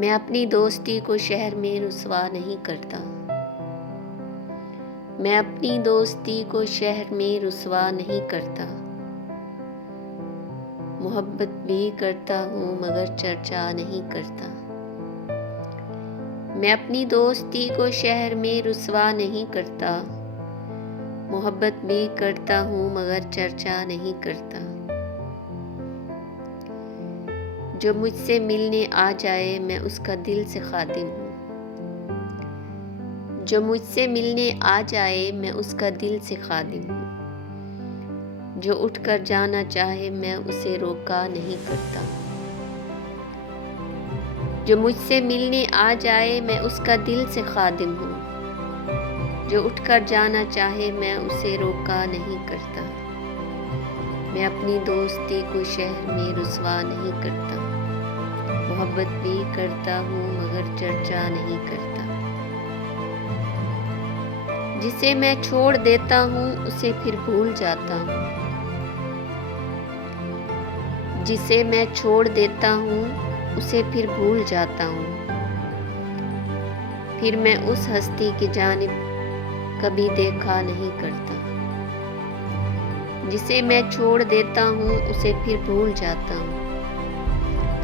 मैं अपनी दोस्ती को शहर में रुसवा नहीं करता। मैं अपनी दोस्ती को शहर में रुसवा नहीं करता। मोहब्बत भी करता हूँ मगर चर्चा नहीं करता। मैं अपनी दोस्ती को शहर में रुसवा नहीं करता। मोहब्बत भी करता हूँ मगर चर्चा नहीं करता। जो मुझसे मिलने आ जाए मैं उसका दिल से खातिम हूँ। जो मुझसे मिलने आ जाए मैं उसका दिल से खातिम हूँ। जो उठकर जाना चाहे मैं उसे रोका नहीं करता। जो मुझसे मिलने आ जाए मैं उसका दिल से खातिम हूँ। जो उठकर जाना चाहे मैं उसे रोका नहीं करता। मैं अपनी दोस्ती को शहर में रुसवा नहीं करता। मोहब्बत भी करता हूँ मगर चर्चा नहीं करता। जिसे मैं छोड़ देता हूँ उसे फिर भूल जाता हूँ। जिसे मैं छोड़ देता हूँ उसे फिर भूल जाता हूँ। फिर मैं उस हस्ती की जानिब कभी देखा नहीं करता। जिसे मैं छोड़ देता हूँ उसे फिर भूल जाता हूँ।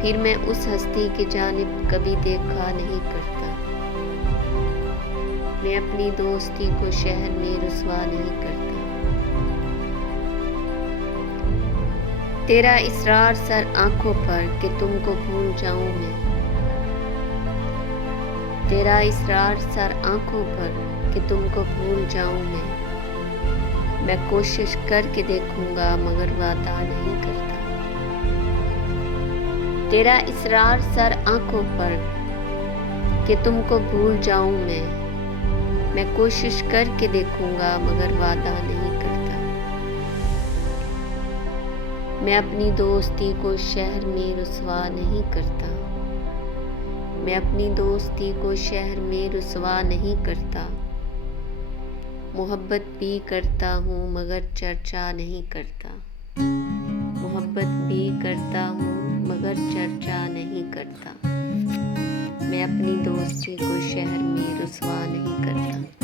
फिर मैं उस हस्ती की जानिब कभी देखा नहीं करता। मैं अपनी दोस्ती को शहर में रुसवा नहीं करता। तेरा इसरार सर आंखों पर कि तुमको भूल जाऊं मैं। तेरा इसरार सर आंखों पर कि तुमको भूल जाऊं मैं कोशिश करके देखूंगा मगर वादा नहीं करता। तेरा इसरार सर आंखों पर कि तुमको भूल जाऊं मैं कोशिश करके देखूंगा मगर वादा नहीं करता। मैं अपनी दोस्ती को शहर में रुसवा नहीं करता। मैं अपनी दोस्ती को शहर में रुसवा नहीं करता। मोहब्बत भी करता हूँ मगर चर्चा नहीं करता। मोहब्बत भी करता हूँ मगर चर्चा नहीं करता। मैं अपनी दोस्ती को शहर में रुसवा नहीं करता।